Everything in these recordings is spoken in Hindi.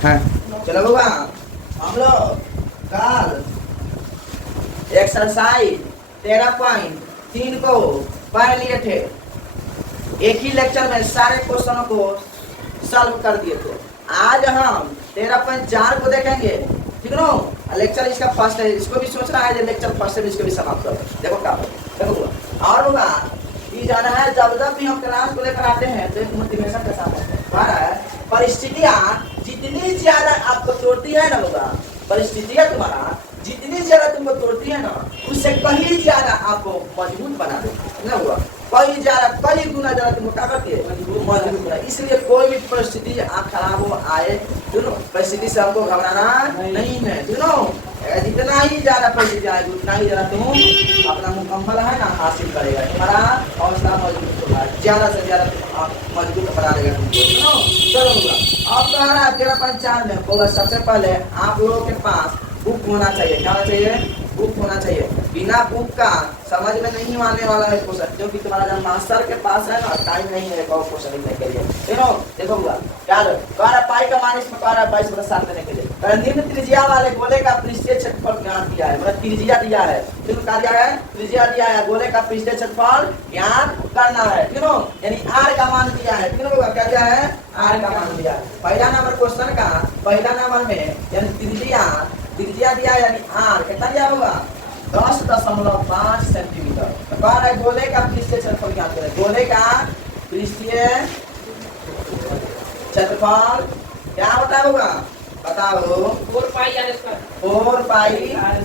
हाँ चलो बाबा, हम लोग कल एक्सरसाइज 13.3 को पढ़ लिए थे। एक ही लेक्चर में सारे क्वेश्चनों को सॉल्व कर दिए थे। आज हम 13.4 को देखेंगे, ठीक ना। लेक्चर इसका फर्स्ट है, इसको भी सोच रहा है जो लेक्चर फर्स्ट है, इसको भी समाप्त कर देखो क्या देखो। और होगा ये जाना है, जब भी हम क्लास को लेकर आते हैं तो एक मोटिवेशन के साथ हमारा परिस्थितियाँ जितनी ज्यादा आपको तोड़ती है ना होगा, परिस्थितियाँ तुम्हारा जितनी ज्यादा तुमको तोड़ती है ना, उससे कहीं ज्यादा आपको मजबूत बना देती है ना हुआ, कई ज्यादा कई गुना ज्यादा तुमको क्या करती है, मजबूत बना। इसलिए कोई भी परिस्थिति खराब हो आए, सुनो परिस्थिति से हमको घबराना नहीं है, सुनो जितना ही ज्यादा परिस्थिति आएगी उतना ही ज्यादा तुम अपना मुकम्मल है ना हासिल करेगा, तुम्हारा हौसला मजबूत होगा, ज्यादा से ज्यादा तुम मजबूत बना देगा तुमको। चलो होगा अब तो हमारा 13.4 में होगा। सबसे पहले आप लोगों के पास बुक होना चाहिए, क्या होना चाहिए, बुक होना चाहिए। बिना बुक का समझ में नहीं आने वाला है क्वेश्चन, क्योंकि तुम्हारा जब मास्टर के पास है ना टाइम नहीं है क्वेश्चन लिखने के लिए। देखो क्या तुम्हारा पाई का मान इसमें 22/7 देने के लिए निम्न त्रिज्या वाले गोले का पृष्ठीय क्षेत्रफल ज्ञात किया है, मतलब त्रिज्या दिया है, क्या दिया है, त्रिज्या दिया है, गोले का पृष्ठीय क्षेत्रफल ज्ञात करना है, यानी आर का मान दिया है, क्या दिया है, आर का मान दिया है। पहला नंबर क्वेश्चन का पहला नंबर में यानी त्रिज्या दिया है, यानी आर कितना दिया होगा 10.5 सेंटीमीटर। तो कह रहा है गोले का पृष्ठीय क्षेत्रफल ज्ञात करें। गोले का पृष्ठीय क्षेत्रफल क्या होता होगा बताओ, 4 pi R square, 4 pi R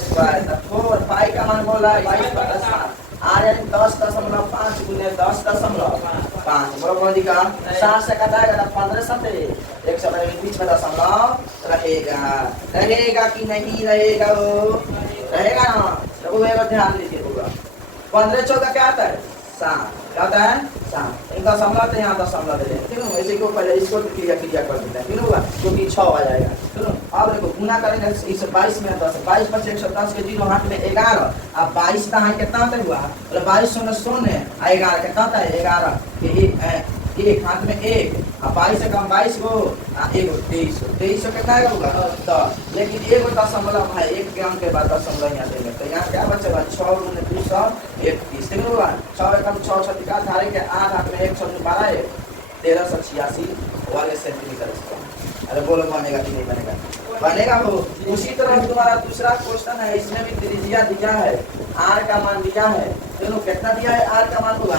square. 4 pi का मान बोला 22/7, आर यानी 10.5 गुने 10.5 बराबर दिखा 60 से कटाएगा 15 सते 100 बीच में दशमलव रहेगा कि नहीं रहेगा, रहेगा ना। तो वो एक ध्यान दीजिए होगा 15 14 क्या आता है 7, क्या होता है 7। इनका दशमलव तो यहाँ दशमलव दे दें, ठीक है। ऐसे को पहले इसको क्रिया कर देते हैं, ठीक होगा, क्योंकि 6 आ जाएगा। चलो अब देखो गुना करेंगे इस 22 में 10, 22 पर 110 के 0 हाथ में 11, अब 22 का हाथ कितना होता हुआ, मतलब 22 0 11 कितना होता है 11 एक हाथ में 1, अब 22 से कम 22 को 23 कितना होगा 10, लेकिन एक दशमलव है, एक ग्राम के बाद दशमलव यहाँ देंगे, तो यहाँ क्या बचेगा 6 गुने 231, ठीक होगा 6 एकम 6 छत्तीका धारे के 8 हाथ में 112 1386 वाले सेंटीमीटर। अरे बोलो बनेगा कि नहीं बनेगा, बनेगा हो। उसी तरह तुम्हारा दूसरा क्वेश्चन है, इसमें भी त्रिज्या दिया है, आर का मान दिया है, दोनों कितना दिया है, आर का मान होगा,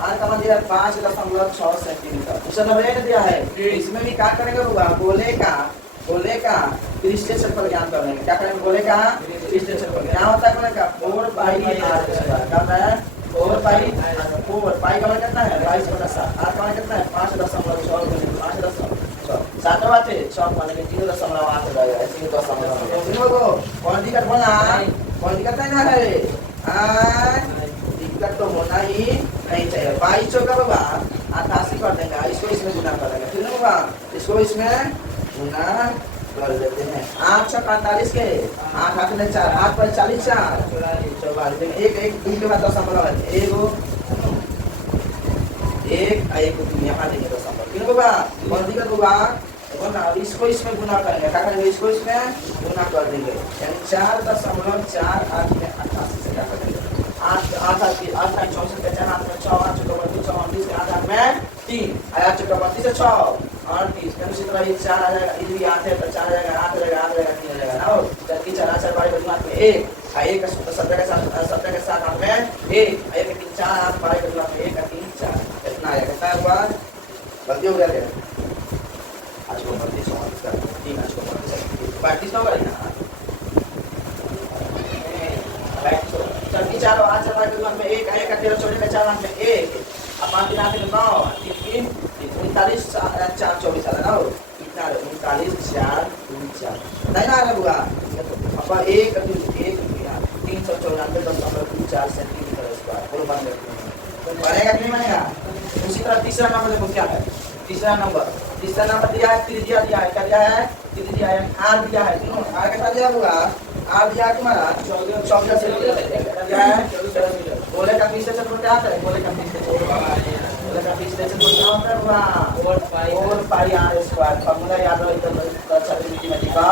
आर का मान दिया है 5.6 सेंटीमीटर। दूसरा नंबर दिया है, इसमें भी क्या करेंगे होगा, गोले का पृष्ठीय क्षेत्रफल ज्ञात करेंगे। क्या करेंगे, गोले का पृष्ठीय क्षेत्रफल क्या होता है, 4 पाई आर स्क्वायर, क्या होता है 4 पाई का मान कितना है 22/7, आर का मान कितना है 5.6 गुने 5.6 7 बात है 6 मान के 0.8 हो जाएगा, ऐसे ही 10 कौन दिक्कत होना, कौन दिक्कत नहीं ना है, दिक्कत तो होना ही नहीं चाहिए। 22 चौका होगा 88 कर देंगे, इसको इसमें गुना कर देंगे, ठीक होगा, इसको इसमें गुना कर देते हैं। 8 6 45 के 8 हाथ में 4, 8 पर 40 4 44, एक 2 के बाद दशमलव है, एक यहाँ देंगे दशमलव, ठीक होगा, कौन दिक्कत होगा ना। इसको इसमें गुना करेंगे, क्या करेंगे, इसको इसमें गुना कर देंगे, यानी 4.48 में 88 से क्या करेंगे 8 8 64 के 4 हाथ में 6 8 32 34 8 हाथ में 3 आया 32 से 6 38, फिर उसी तरह ये 4 आ जाएगा, इधर भी 8 है तो 4 आ जाएगा 8 आ जाएगा 8 आ जाएगा 3 आ जाएगा ना, और 4 4 बाई के हाथ में 1 1 70 के साथ हाथ में 1 1 3 4 हाथ बाई के हाथ में 1 3 4 कितना आएगा, कितना हुआ गलती हो गया क्या, आज को 32 का 3 आज को 32 होगा ना, 34 4 बाई के हाथ में 1 1 13 14 के 4 हाथ में 1 अब 5 3 हाथ में 9 3 39 4 24 आ रहा हो, कितना 39 4 4 नहीं ना होगा, अब 1 394.24 सेंटीमीटर स्क्वायर बोलो बन गया, बनेगा कि नहीं बनेगा। उसी तरह तीसरा नंबर देखो क्या है, तीसरा नंबर दिया है, त्रिज्या दिया है, क्या दिया है, त्रिज्या है, आर दिया है, आर कितना दिया होगा, आर दिया तुम्हारा 14 सेंटीमीटर, क्या है गोले का पीछे से क्या है, गोले का पीछे से का विश्लेषण कितना होता है हुआ 4 पाई आर स्क्वायर। फॉर्मूला याद हो तो अच्छा तरीके में दिखा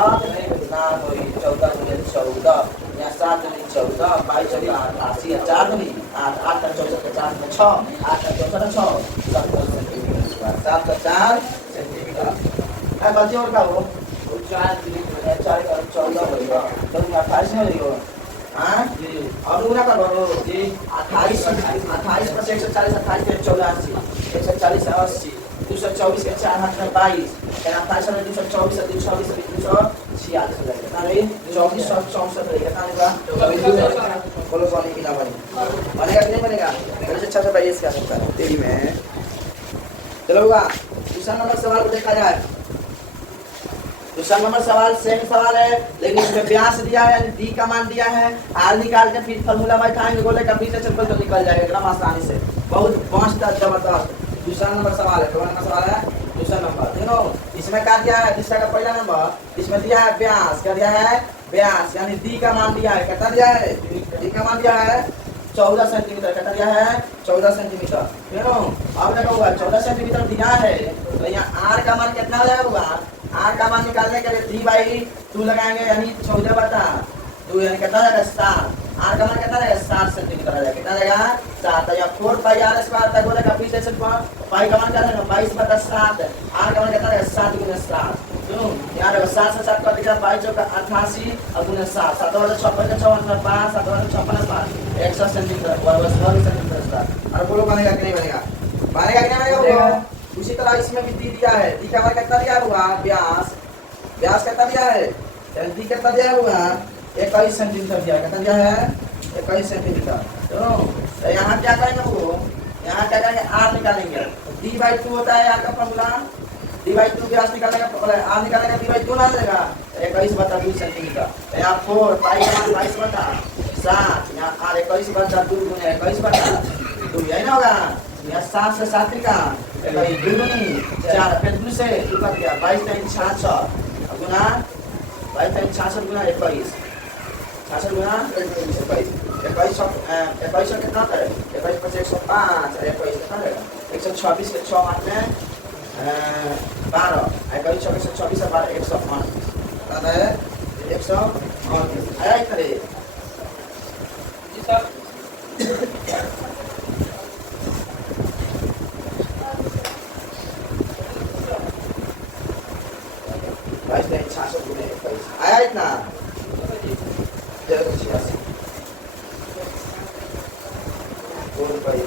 ना कोई 14 गुने 14 या 7 गुने 14 22 14 88 4 गुने 8 8 का 14 का 4 में 6 8 का 14 का 6 70 सेंटीमीटर स्क्वायर 7 का 4 सेंटीमीटर। अब गलती और का हो 4 का 14 होगा तो 28 में होगा। हाँ जी और गुना कर दो जी 28 पर 140 28 के 84 140 80 224 के 4 हाथ में 22 28 में 224 से 246 से 246 लगेगा ना 2464 लगेगा ना बोलो सोनी की ना बनेगा कि नहीं बनेगा मेरे से अच्छा से भाई इसका सकता है तेरी में। चलो होगा दूसरा नंबर सवाल को देखा जाए। दूसरा नंबर सवाल सेम सवाल है लेकिन इसमें व्यास दिया है डी का मान दिया है आर निकाल के फिर फार्मूला बैठाएंगे गोले का पीछे चल तो निकल जाएगा एकदम आसानी से बहुत मस्त जबरदस्त। दूसरा नंबर सवाल है कौन सा सवाल है दूसरा नंबर देखो इसमें क्या दिया है दूसरा का पहला नंबर इसमें दिया है व्यास क्या दिया है व्यास यानी डी का मान दिया है कितना दिया है डी का मान दिया है 14 सेंटीमीटर कितना दिया है 14 सेंटीमीटर देखो अब देखो 14 सेंटीमीटर दिया है तो यहाँ आर का मान कितना हो जाएगा आर का मान निकालने के लिए 3/2 लगाएंगे यानी 14 बटा 2 यानी कितना जाएगा 7 आर का मान कितना रहेगा 7 सेंटीमीटर आ जाएगा कितना रहेगा 7 या 4 पाई आर स्क्वायर तक बोलेगा पीछे से पाई का मान क्या रहेगा 22 बटा 7 आर का मान कितना रहेगा 7 गुना 7 क्यों यहाँ रहेगा 7 से 7 कर दिया 22 चौका 88 और गुना 7 7 बटा 56 का 54 5 7 बटा 56 5 100 सेंटीमीटर बराबर 100 सेंटीमीटर स्क्वायर। और बोलो बनेगा कि नहीं बनेगा बनेगा कि नहीं बनेगा। उसी तरह इसमें भी दी दिया है दी का मान कितना दिया हुआ व्यास व्यास कितना दिया है दी कितना दिया हुआ 21 सेंटीमीटर दिया कितना दिया है 21 सेंटीमीटर। तो यहाँ क्या करेंगे वो यहाँ क्या करेंगे आर निकालेंगे d/2 होता है आर का फॉर्मूला d/2 व्यास निकालने का आर निकालने का d/2 ना देगा 21 बटा 2 सेंटीमीटर। तो यहाँ 4 पाई का मान 22 बटा 7 यहाँ आर 21 बटा 2 गुना 21 बटा 2 यही ना होगा यहाँ 7 से 7 का 2 दूनी 4 फिर 2 से ऊपर गया 22 टाइम 66 गुना 22 टाइम 66 गुना 21 66 गुना 21 कितना है 21 पर 105 21 कितना है 126 के 6 हाथ में 12 21 से 26 से 12 108 कितना है 138 आया करे जी सर 22 टाइम 66 गुना 21 आया इतना 86 4 पाई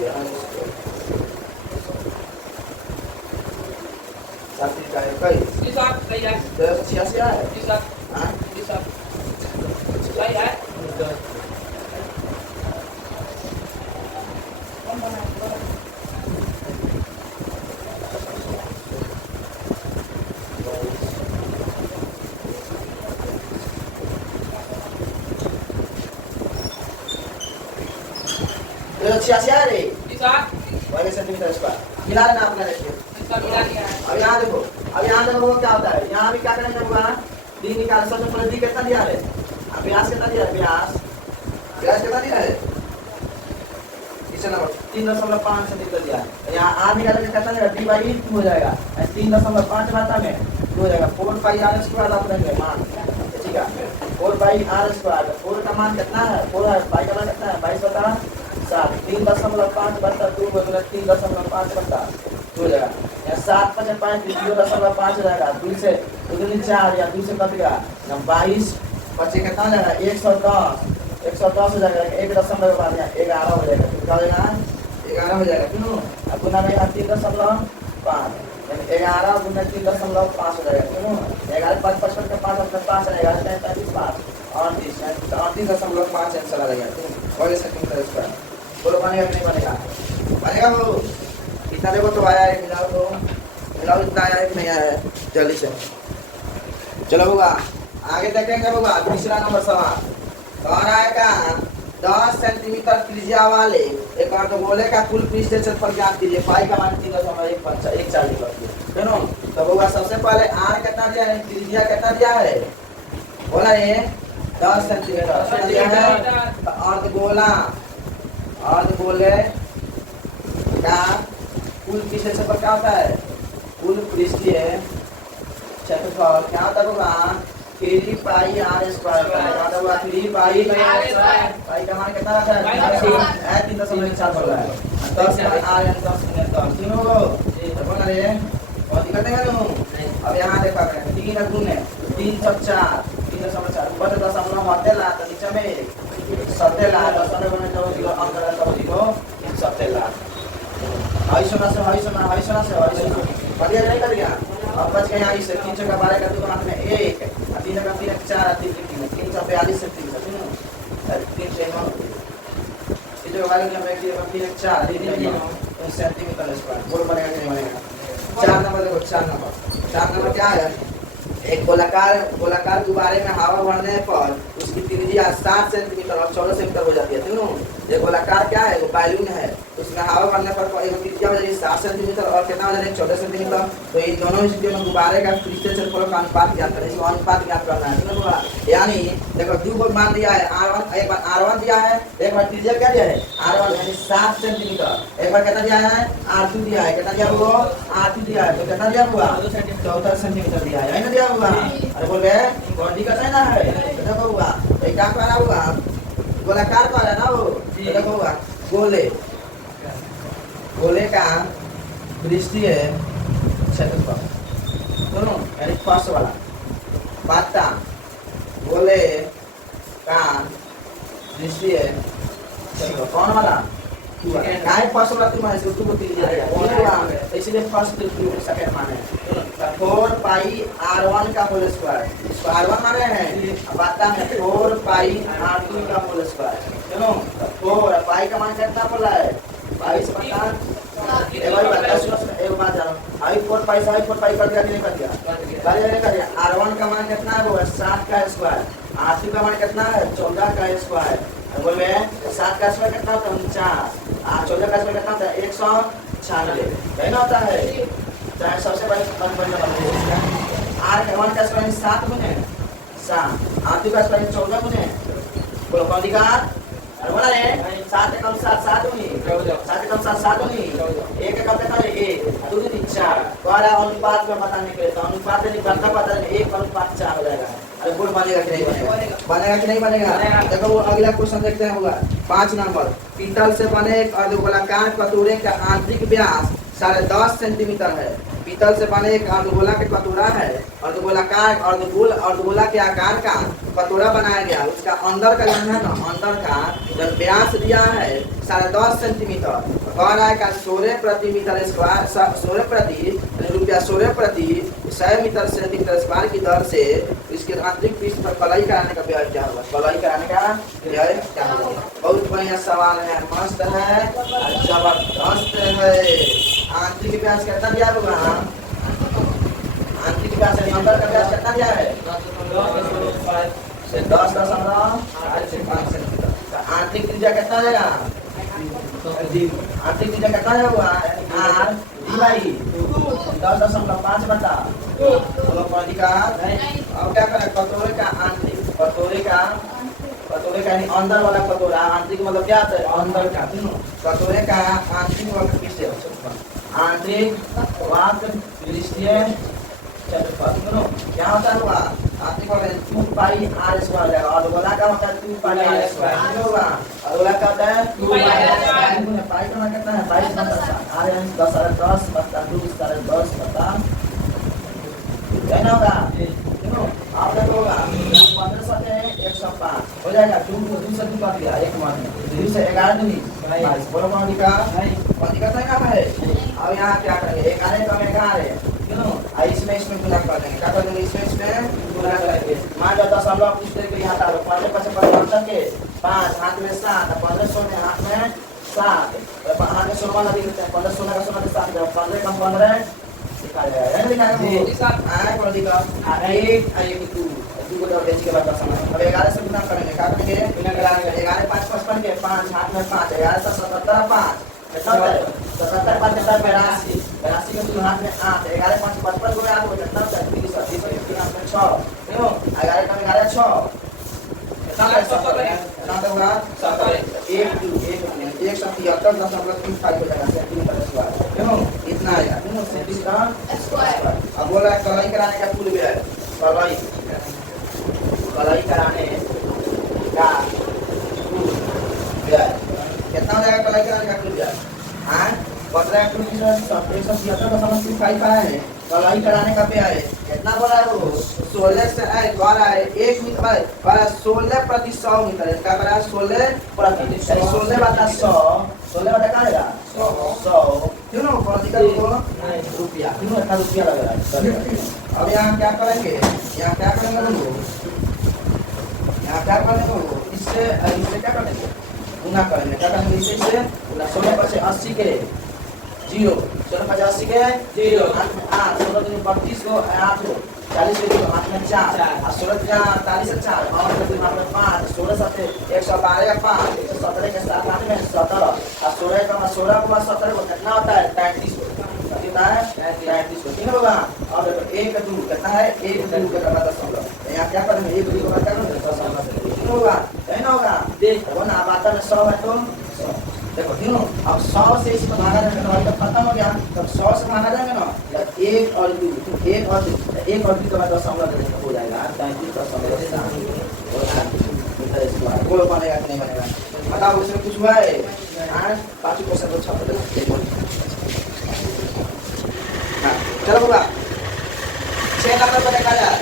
साथी का 21 जी साहब सही है 86 है जी साहब हां जी साहब सही है तो 86 है रे जी साहब वाले सेंटीमीटर स्क्वायर मिला लेना अपना देखिए इसका मिला लिया है अब यहाँ देखो क्या होता है यहाँ भी क्या करेंगे होगा डी निकाल सबसे पहले डी कितना दिया है अब व्यास कितना दिया है व्यास कितना दिया है कितना नंबर 3.5 सेंटीमीटर दिया है यहाँ आर निकालेंगे कितना देगा d/2 हो जाएगा 3.5 मात्रा में 2 हो जाएगा 4 पाई आर स्क्वायर आप लेंगे मान ठीक है 4 पाई आर स्क्वायर 4 का मान कितना है 4 है पाई का मान कितना है 22 बटा 7 3.5 बटा 2 बटा 3.5 बटा 2 हो जाएगा यहाँ 7 5 0.5 हो जाएगा 2 से 2 4 या 2 से कट गया 22 बचे कितना हो जाएगा 110 हो जाएगा 1 बाद यहाँ 11 हो जाएगा कितना हो जाएगा 11 हो जाएगा क्यों अब गुना में यहाँ 3.5 यानी 11 गुना 3.5 हो जाएगा क्यों 11 5 55 का 5 अपना 5 रहेगा 35 5 38.5 आंसर आ जाएगा और ये सेकंड इसका बोलो बनेगा कि नहीं बनेगा वो कितना देखो तो आया है मिलाओ इतना आया है कि नहीं आया है जल्दी से चलो होगा आगे देखेंगे होगा तीसरा नंबर सवाल कौन आएगा 10 सेंटीमीटर त्रिज्या वाले एक अर्धगोले का कुल पृष्ठ क्षेत्रफल ज्ञात कीजिए पाई का मान 3.140 सुनो तो होगा सबसे पहले आर कितना दिया है त्रिज्या कितना दिया है बोला ये 10 सेंटीमीटर दिया है अर्धगोले का कुल किस क्षेत्रफल क्या होता है? कुल पृष्ठीय क्षेत्रफल क्या होता होगा? 3 पाई r स्क्वायर होता है। क्या होगा? 3 पाई पाई का मान कितना आता है? 3.4 बोल रहा है। 10 का r यानी 10 गुने 10 तीन होगा। तो बोल रहे और दिक्कत है ना? अब यहाँ देखा करें 3 गुने 3 सब 4 3.4 ऊपर 10 हटेला तो नीचे में सटेला 10 गुने 0 अंक रहता है 0 सटेला। हाई सोना से बढ़िया नहीं कर दिया। अब बच गए यहाँ इससे 3 का 12 का 2 हाथ में 1 3 का 3 4 3 342 से 3 3 का 12 का 3 4 सेंटीमीटर स्क्वायर बोल बनेगा कि नहीं बनेगा? 4 नंबर देखो 4 नंबर क्या है? एक गोलाकार गुब्बारे में हवा भरने पर उसकी त्रिज्या 7 सेंटीमीटर और 14 सेंटीमीटर हो जाती है। तीनों ये गोलाकार क्या है? वो बैलून है, उसमें हवा भरने पर एक त्रिज्या हो जाती है 7 सेंटीमीटर और कितना हो जाता है? 14 सेंटीमीटर। तो इन दोनों स्थितियों में गुब्बारे का पृष्ठीय क्षेत्रफल का अनुपात ज्ञात करना है। इसको अनुपात ज्ञात करना है। यानी देखो दो को मान दिया है r1, एक बार r1 दिया है, एक बार त्रिज्या क्या दिया है? r1 यानी 7 सेंटीमीटर। एक बार कितना दिया है? r2 दिया है। कितना दिया हुआ? r2 दिया है। तो कितना दिया हुआ? 14 सेंटीमीटर दिया है ना? दिया हुआ। अरे बोल रहे बॉडी का है ना है देखो हुआ एक क्या करा हुआ गोलाकार का है ना वो देखो हुआ गोले का पृष्ठीय क्षेत्रफल दोनों यानी फर्स्ट वाला पाता गोले का पृष्ठीय क्षेत्रफल कौन वाला? काय फर्स्ट वाला तुम है इसको तीन दिया गया इसलिए फर्स्ट सेकंड माने 4 पाई r1 का होल स्क्वायर। इसको r1 माने हैं बात में 4 पाई r2 का होल स्क्वायर। चलो 4 पाई का मान कितना बोला है? पाई से बता एक बार जानो आई 4 पाई से 4 पाई कर दिया कि नहीं कर दिया? कर दिया। r1 का मान कितना है? वो 7 का स्क्वायर। r2 का मान कितना है? 14 का स्क्वायर। बोल रहे हैं 7 का स्क्वायर कितना होता है? 49। 14 का स्क्वायर कितना होता है? 196 कहना होता है। चाहे सबसे बड़ी बढ़िया r का 1 का स्क्वायर 7 गुने 7 r2 का स्क्वायर 14 गुने बोलो कौन दिखा? अरे बोला रे 7 कम 7 7 गुनी 7 कम 7 7 गुनी 1 का कितना है? 1 2 3 4 द्वारा अनुपात में बताने के लिए तो अनुपात नहीं बनता पता नहीं 1 अनुपात 4 हो जाएगा। अरे बोल बनेगा कि नहीं बनेगा कि नहीं बनेगा? देखो वो अगला क्वेश्चन देखते हैं होगा 5 नंबर। पीतल से बने एक अर्धगोलाकार कटोरे का आंतरिक व्यास 10.5 सेंटीमीटर है। पीतल से बने एक अर्धगोला के कटोरा है अर्धगोला के आकार का कटोरा बनाया गया। उसका अंदर का जो है ना अंदर का जब व्यास दिया है 10.5 सेंटीमीटर कह रहा है का 16 प्रति मीटर स्क्वायर 16 प्रति 100 मीटर सेंटीमीटर स्क्वायर की दर से इसके आंतरिक पृष्ठ पर कलाई कराने का व्यय क्या होगा? कलाई कराने का व्यय क्या होगा? बहुत बढ़िया सवाल है, मस्त है, जबरदस्त है। आंतरिक व्यास कितना दिया होगा? आंतरिक व्यास अंदर का व्यास कितना दिया है? 10.5 सेंटीमीटर। आंतरिक त्रिज्या कितना देगा? आंतरिक त्रिज्या कितना होगा? r d/2 10.5 बटा बोलो का अब क्या करें? कटोरे का आंतरिक कटोरे का यानी अंदर वाला कटोरा आंतरिक मतलब क्या होता है? अंदर का कटोरे का आंतरिक वाला पृष्ठीय आंतरिक वाक्य पृष्ठीय क्षेत्रफल सुनो क्या होता है? हुआ आंतरिक वाला 2 पाई r स्क्वायर हो जाएगा। अर्धगोला का होता है 2 पाई r स्क्वायर होगा। अर्धगोला का होता है 2 पाई r स्क्वायर। पाई का मान कितना है? 22 बटा 7 r यानी 10 बटा 2 10 बटा कहना होगा सुनो आप देखो होगा 15 से 105 हो जाएगा। 2 से 2 काट दिया 1 मान 2 से 11 दूनी 22 बोलो कौन दिखा? कौन दिखा था ना भाई? अब यहाँ क्या करेंगे? 11 कम 11 इसमें गुना कर देंगे। क्या कर देंगे? इसमें गुना करेंगे। मान लो 10 हम लोग कुछ देर के लिए आता है 15 5 के 5 हाथ में 7 15 सोने हाथ में 7 हाथ में सोना लगी 15 सोना का सोना के 7 15 कम 15 सिखा जाएगा है लिखा है जी सर आए बोल दिखा एक दो को तो बेच के बाद समझ अब 11 से गुना करेंगे। क्या करेंगे? गुना करेंगे 11 5 55 के 5 हाथ में 5 11 से 77 5 77 5 के 82 के तुम हाथ में 8 11 5 55 को याद हो कितना होता है? 30 हाथ में 6 देखो 11 कम 11 6 कितना होगा? 1 2 1 173.35 हो जाएगा सेंटीमीटर स्क्वायर, क्यों इतना आएगा, क्यों सेंटीमीटर स्क्वायर। अब बोला कलाई कराने का फुल भी है, कलाई कराने का फुल ब्याज कितना हो जाएगा, कलाई कराने का फुल ब्याज 173.35 आया है, कलाई कराने का ब्याज है कितना बोला है वो 16 से द्वारा है 1 मीटर है 16/100 मीटर, इसका बड़ा 16 बटा 100 क्या आएगा 100 क्यों ना प्रतिशत को रुपया, क्यों इतना रुपया लगेगा। अब यहाँ क्या करेंगे, यहाँ क्या करेंगे लोग, यहाँ क्या करेंगे लोग, इससे क्या करेंगे गुना करेंगे, क्या करेंगे इससे 16/80 के 0 16/80 के 0 8 16 32 को 8 40 के 8 में 4 और 16 40 से 4 और 5 16 7 112 का 5 117 के 7 8 में 17 और 16 का 16 को 17 को कितना होता है 33 कितना है 33 को ठीक होगा। अब देखो 1 2 कितना है 1 2 का करना 10 यहाँ क्या करेंगे 1 2 का करना 10 ठीक होगा, है ना होगा देखो ना बात में 100 है तो 100 देखो तीनों। अब 100 से इसको भागा जाएगा तो जब खत्म हो गया तब 100 से भागा जाएगा ना जब 1 और 2 1 और 2 के बाद 10 हो जाएगा 33 वो बनेगा कि नहीं बनेगा बताओ, उसमें कुछ हुआ है 5% को 6 चलो होगा 6 नंबर पर देखा जाए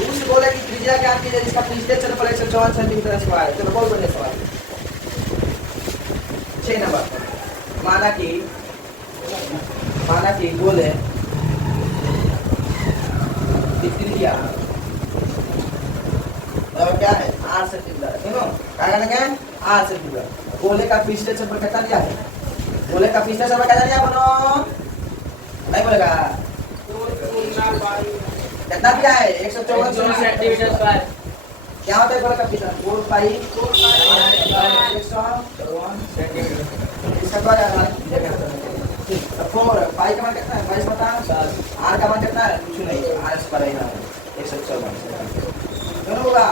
उस बोले कि त्रिज्या ज्ञात कीजिए जिसका पृष्ठीय क्षेत्रफल 154 सेंटीमीटर स्क्वायर है। चलो बहुत बढ़िया सवाल 6 नंबर माना कि बोले त्रिज्या क्या है 8 सेंटीमीटर, सुनो क्या करेंगे 8 सेंटीमीटर। गोले का पृष्ठीय क्षेत्रफल कितना दिया है, गोले का पृष्ठीय क्षेत्रफल कितना दिया बनो नहीं बोलेगा कितना दिया है 154 सेंटीमीटर स्क्वायर। क्या होता है गोले का पृष्ठीय 4 पाई 154 सेंटीमीटर इसका क्या है 4 पाई का मान कितना है 22 बटा r का मान कितना है कुछ नहीं r स्क्वायर है 154 दोनों होगा।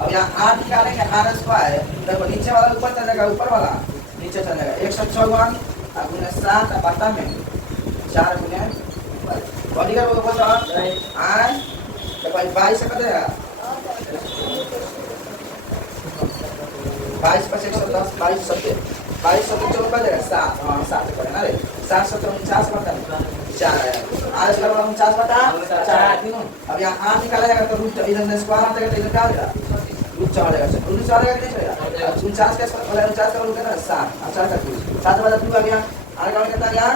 अब यहाँ 8 निकालेंगे r स्क्वायर देखो नीचे वाला ऊपर चल जाएगा, ऊपर वाला नीचे चल जाएगा 154 और गुना 7 बटा में 4 गुना बॉडी का वो बता आए तो भाई 22 से कितना है 22 + 110 22 7 22 7 चलो कर देगा 7 हां 7 करें ना रे 7 7 49 बटा 4 है r स्क्वायर 49 बटा 4 तीनों। अब यहाँ 8 निकाला जाएगा तो रूट इधर से स्क्वायर आता है तो इधर क्या हो जाएगा रूट 4 आएगा, रूट 4 आएगा कि नहीं चलेगा 49 का स्क्वायर 49 का रूट है ना 7 4 का 7 बटा 2 आ गया r का कितना आ गया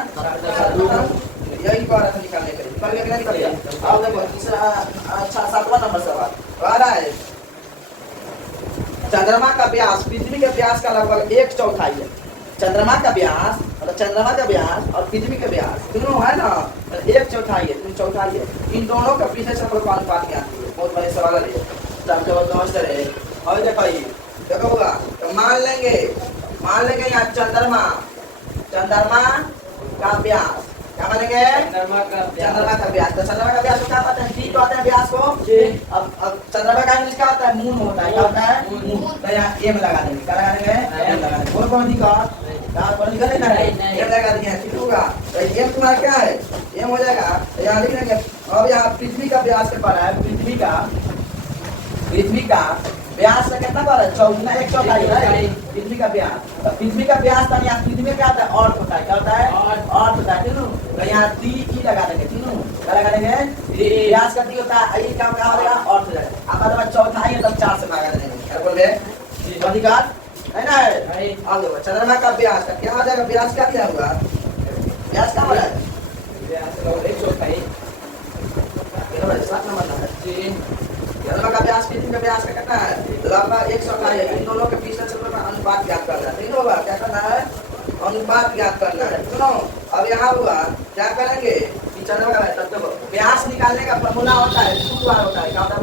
यही बात है निकालने के लिए निकाल गया कि नहीं निकल गया। अब देखो तीसरा अच्छा 7वां नंबर सवाल आ रहा है चंद्रमा का व्यास पृथ्वी के व्यास का लगभग 1/4 है। चंद्रमा का व्यास मतलब चंद्रमा का व्यास और पृथ्वी का व्यास दोनों है ना 1/4 है 3/4 है। इन दोनों का पृष्ठीय क्षेत्रफल का अनुपात ज्ञात कीजिए। बहुत बड़े सवाल है तब तो समझ रहे। और देखो ये देखो होगा तो मान लेंगे यहाँ चंद्रमा का व्यास क्या मानेंगे चंद्रमा का व्यास। तो चंद्रमा का व्यास क्या कहते हैं डी कहते हैं व्यास को। अब चंद्रमा का इंग्लिश क्या होता है मून होता है, क्या होता है मून। तो यहाँ एम लगा देंगे, क्या लगा देंगे एम लगा देंगे। कौन दी का यहाँ पर लिखा नहीं है एम लगा दिए ठीक होगा। तो एम तुम्हारा क्या है एम हो जाएगा तो यहाँ लिख लेंगे। अब यहाँ पृथ्वी का व्यास के पड़ा है पृथ्वी का व्यास का कितना पड़ा है 1/4 है पृथ्वी का व्यास। तो पृथ्वी का व्यास था यहाँ पृथ्वी में क्या होता है अर्थ होता है, क्या होता है अर्थ होता है तीनों। तो यहाँ डी ई लगा देंगे तीनों क्या लगा देंगे व्यास का डी होता है ये क्या हो जाएगा अर्थ हो जाएगा। अब अगर 1/4 है तब 4 से भागा देंगे क्या बोल रहे अधिकार है ना। आगे चंद्रमा का व्यास का क्या हो जाएगा व्यास क्या दिया हुआ व्यास क्या हो जाएगा व्यास 7 नंबर चंद्रमा का व्यास पृथ्वी का व्यास का कितना है लगभग 1/4 है। इन दोनों के पृष्ठीय क्षेत्रफल का अनुपात ज्ञात करना है ठीक होगा। क्या करना है अनुपात ज्ञात करना है सुनो। अब यहाँ हुआ क्या करेंगे कि चंद्रमा का व्यास निकालने का फॉर्मूला होता है 2r होता है। क्या होता है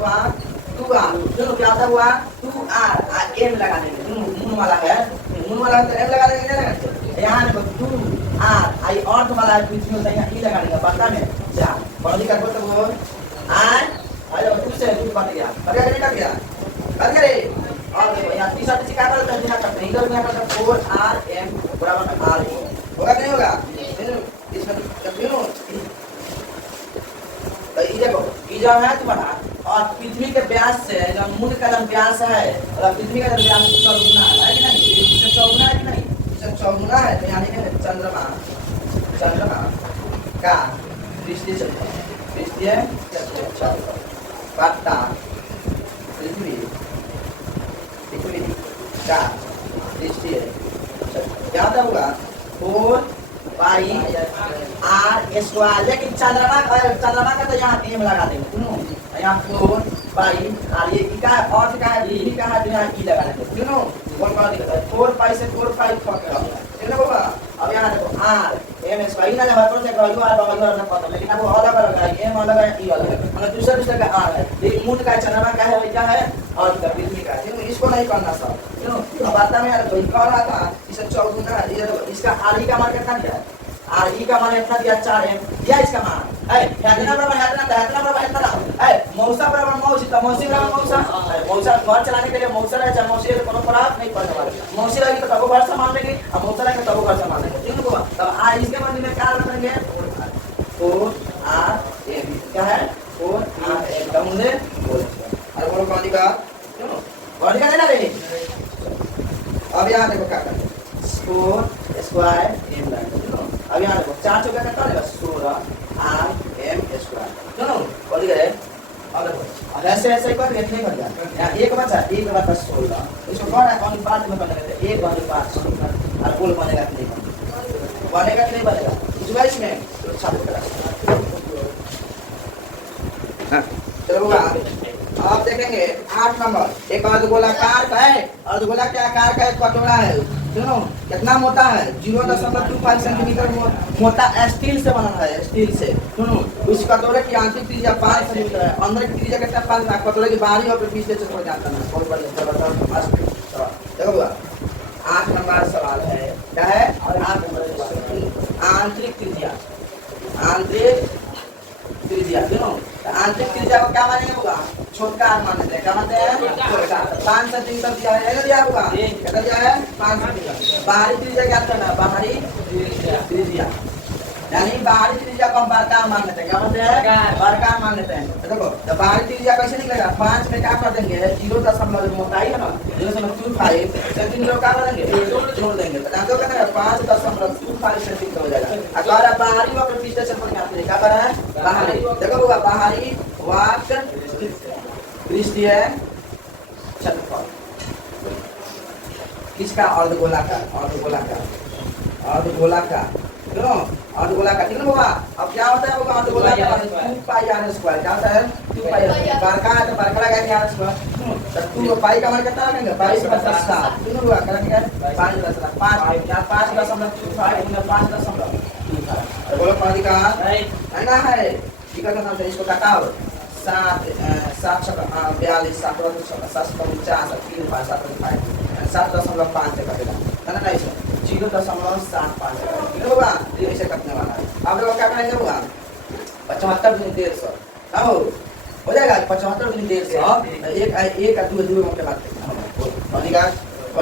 2r सुनो क्या होता हुआ 2r m लगा देंगे मून वाला है मून वाला तो m लगा देंगे ना। यहाँ देखो 2r आई अर्थ वाला है पृथ्वी होता है यहाँ e लगा देंगे पता में 4 बड़ी का बोलते हो r अरे 2 से 2 बन गया अरे निकल गया कर गए। और देखो यहाँ तीसरा क्या करते हैं बिना करते इधर में करते 4rm बराबर आर होगा कि नहीं होगा? इसमें कंटिन्यू तो ये देखो ये जो है तुम्हारा और पृथ्वी के व्यास से जो मूल का जो व्यास है और पृथ्वी का जो व्यास चौगुना है कि नहीं? इससे चौगुना है कि नहीं? इससे चौगुना है तो यानी कि चंद्रमा का पृष्ठीय क्षेत्रफल पट्टा पृथ्वी का पृष्ठीय क्या होगा 4 पाई आर स्क्वायर। लेकिन चंद्रमा का तो यहाँ टीम लगा देंगे सुनो यहाँ 4 पाई आर ये क्या है अर्थ का है पृथ्वी का है तो यहाँ ई लगा देंगे सुनो 4 पाई से 4 पाई ठीक होगा। अब यहाँ देखो आर एम स्क्वायर ना हर पर वैल्यू आर वैल्यू ना पता लेकिन अब अलग अलग है एम अलग है ई अलग है मतलब दूसरा का आर है लेकिन मूल का चंद्रमा का है क्या है और पृथ्वी का है इसको नहीं करना सब क्यों अब बात में यार कोई कह रहा था इसे 14 ये इसका आर ई का मान कितना दिया आर ई का मान इतना दिया 4 एम दिया इसका मान है इतना बराबर है इतना है मौसा बराबर मौसी तो मौसी बराबर मौसा मौसा घर चलाने के लिए मौसा रहे चाहे मौसी कोनो फर्क नहीं पड़ने वाला मौसी रहेगी तो तब घर संभाल लेगी और मौसा रहेगी तब घर संभाल लेगी ठीक है तब आर इसके मान में क्या रखेंगे 4 आर एम क्या है 4 आर एम का मूल्य और बोलो कौन का क्यों कौन का लेना रे अब यहाँ देखो क्या करें 4 स्क्वायर एम अब यहाँ देखो 4 चौका कितना देगा 16 आर एम स्क्वायर चलो बोल गए अब देखो ऐसे ऐसे कर रेट नहीं बन जाए यहाँ एक बचा 16 इसको कौन है कौन बात में बनेगा 1/5 और बोल बनेगा कि नहीं बनेगा इसमें तो छात्र हाँ चलो आप देखेंगे 8 नंबर एक अर्धगोलाकार का है अर्धगोला के आकार का एक कटोरा है सुनो कितना मोटा है 0.25 सेंटीमीटर मोटा स्टील से बना है स्टील से सुनो उस कटोरे की आंतरिक त्रिज्या 5 सेंटीमीटर है अंदर की त्रिज्या कितना 5 है कटोरे की बाहरी और पीछे से थोड़ा जाता है बहुत बढ़िया देखो 8 नंबर सवाल है क्या है 8 नंबर आंतरिक त्रिज्या सुनो आंतरिक त्रिज्या को क्या मानेंगे होगा छोटका आर मानते हैं क्या मानते हैं छोटका 5 सेंटीमीटर दिया है दिया होगा कितना दिया है 5 सेंटीमीटर बाहरी त्रिज्या क्या करना है बाहरी त्रिज्या यानी बाहरी त्रिज्या को हम बरकार मान लेते हैं क्या मानते हैं बरकार मान लेते हैं तो देखो तो बाहरी त्रिज्या कैसे निकलेगा 5 में क्या कर देंगे 0.5 मोटाई है ना 0.25 सेंटीमीटर क्या कर देंगे जोड़ देंगे तो जानते हो कितना है 5.25 सेंटीमीटर हो जाएगा अगर बाहरी वक्र पीछे से पर क्या कर रहा है बाहरी देखो होगा बाहरी वक्र पृष्ठीय क्षेत्रफल किसका अर्धगोलाकार क्यों अर्धगोलाकार ठीक है बाबा अब क्या होता है बाबा अर्धगोलाकार 2 पाई आर स्क्वायर क्या होता है 2 पाई बरका है तो बरका लगा आर स्क्वायर तो 2 पाई का मान कितना रखेंगे 22/7 कितना होगा करेंगे 5 बोलो पानी का है ना है ठीक है ना इसको काटाओ 7 42 7.5 से कटेगा है ना इसमें 0.75 होगा ये से कटने वाला है आप लोग क्या करेंगे होगा 75 गुना 150 क्या हो जाएगा 75 गुना 150 एक दो घंटे बाद पानी का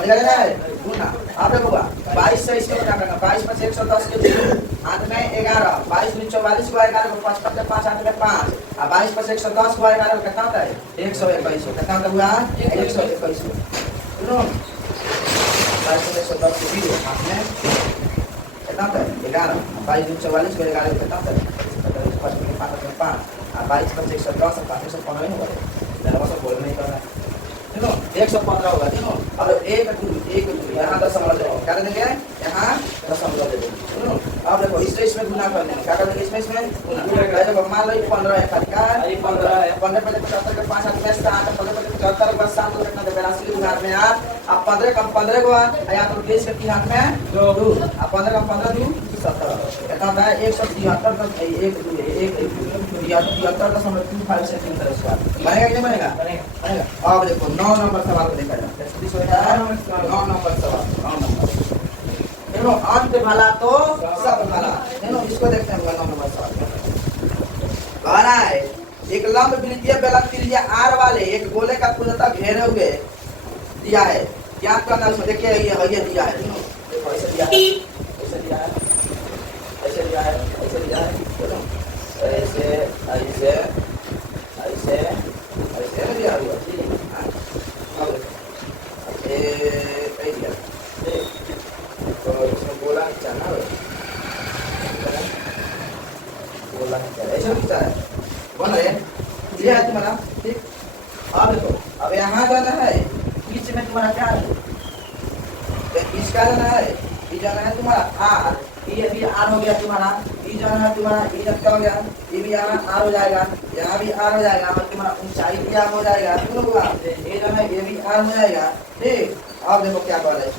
लेना है गुना आप लोग होगा 22 से इसको क्या करना 22 पर 110 के हाथ में 11 22 में 44 को 11 को 5 5 5 8 में 5 और 22 पर 110 को 11 को कितना होता है 121 कितना होता हुआ 121 सुनो 22 में 110 के 0 हाथ में कितना होता है 11 22 में 44 को 11 कितना होता है 5 में 5 में 5 और 22 पर 110 और 515 नहीं होगा जरा बस बोल नहीं करना देखो 115 होगा देखो अब एक यहाँ दशमलव देंगे क्या देंगे यहाँ दशमलव दे देंगे सुनो अब देखो इसमें गुना कर देंगे क्या कर देंगे इसमें गुना देखो मान लो 15 है खाली क्या है 15 है 15 पे 75 के 5 हाथ में 7 15 पे 75 के 7 तो कितना देगा 82 के हाथ में 8 अब 15 कम 15 को यहाँ तो 20 के 3 हाथ में 2 अब 15 कम 15 2 70 कितना होता है 173 का 173.25 सेंटीमीटर स्क्वायर बनेगा कि नहीं बनेगा अब देखो 9 नंबर सवाल को देखा जाए 9 नंबर सवाल 9 नंबर देखो अंत भला तो सब भला देखो इसको देखते हैं 9 नंबर सवाल कहना है एक लंब वृत्तीय बेलक त्रिज्या r वाले एक गोले का पूर्णतः घेरे हुए दिया है क्या करना है उसको देखिए ये दिया है देखो ऐसे दिया है, ऐसे दिया है, ऐसे दिया है, ऐसे दिया है, बोलो ऐसे ऐसे ऐसे ऐसे में दिया हुआ ठीक है। हाँ, अब देखो ये दिया तो इसमें बोला नहीं चाहना बोला नहीं चाह ऐसे नहीं चाह बोल रहे दिया है तुम्हारा ठीक। अब देखो अब यहाँ जाना है बीच में तुम्हारा क्या है इसका जाना है ये जाना है तुम्हारा आर ये भी आर हो गया तुम्हारा ये जाना है तुम्हारा ये जब क्या हो गया ये भी यहाँ आर हो जाएगा यहाँ भी आर हो जाएगा और तुम्हारा ऊंचाई भी आर हो जाएगा तुम लोग ये जाना है ये भी आर हो जाएगा ठीक। अब देखो क्या कर रहे हैं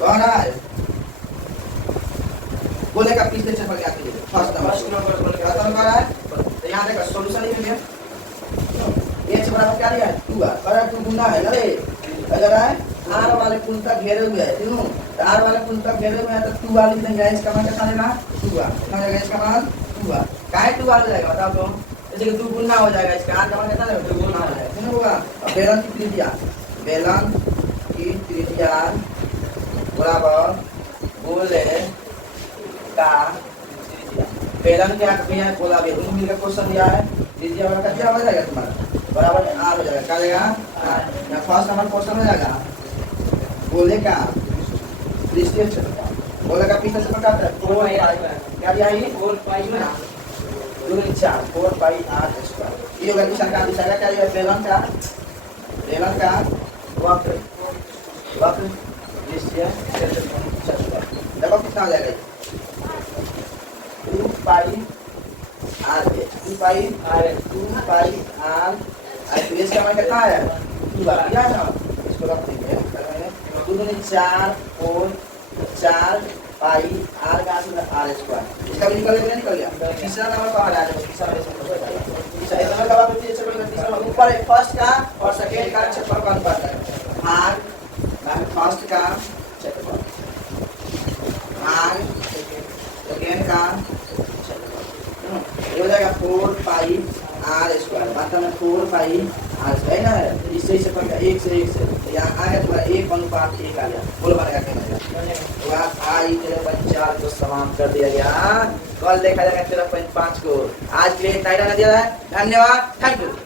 कौन है बोलेगा पिछले चैप्टर क्या कीजिए फर्स्ट नंबर बोल क्या कर रहा है तो यहाँ देखो सॉल्यूशन लिख लिया ये से बराबर क्या दिया है 2 बराबर 2 गुना है अरे अगर है आर वाले कुल तक घेरे हुए है तीनों आर वाले कुल तक घेरे हुए हैं तो 2 वाले लिख देंगे इसका मान कितना लेना 2 कितना जाएगा इसका मान 2 काहे 2 वाले जाएगा बताओ तो जैसे कि 2 गुना हो जाएगा इसका आर का मान कितना लेगा 2 गुना हो जाएगा तीनों होगा अब बेलन की त्रिज्या बराबर गोले का बेलन क्या है गोला भी दोनों मिलकर क्वेश्चन दिया है त्रिज्या वाला क्या हो जाएगा तुम्हारा बराबर आर हो जाएगा क्या जाएगा यहाँ फर्स्ट नंबर क्वेश्चन हो जाएगा गोले का पृष्ठीय क्षेत्रफल गोले का पृष्ठीय क्षेत्रफल क्या होता है 4 क्या दिया है 4 पाई में 4 पाई r स्क्वायर ये होगा दूसरा का क्या दिया बेलन का वक्र पृष्ठीय क्षेत्रफल देखो कितना हो जाएगा 2 पाई r 2 पाई r तो इसका मान कितना है 2 दिया है ना इसको रख देंगे 2 दूनी 4 पाई r का r स्क्वायर इसका भी निकल गया तीसरा नंबर कहाँ आ जाएगा तीसरा नंबर का बात तीसरा नंबर ऊपर है फर्स्ट का और सेकंड का क्षेत्रफल का अनुपात है भाग फर्स्ट का क्षेत्रफल भाग सेकंड का ये हो जाएगा 4 पाई r स्क्वायर मतलब में 4 पाई r है ना इससे से पड़ेगा 1 से यहाँ आ गया तुम्हारा 1:1 आ गया बोलो बनेगा क्या तो आई 0.4 को समाप्त कर दिया गया कल देखा जाएगा 0.5 को आज के लिए इतना ही रहने दिया है धन्यवाद थैंक यू।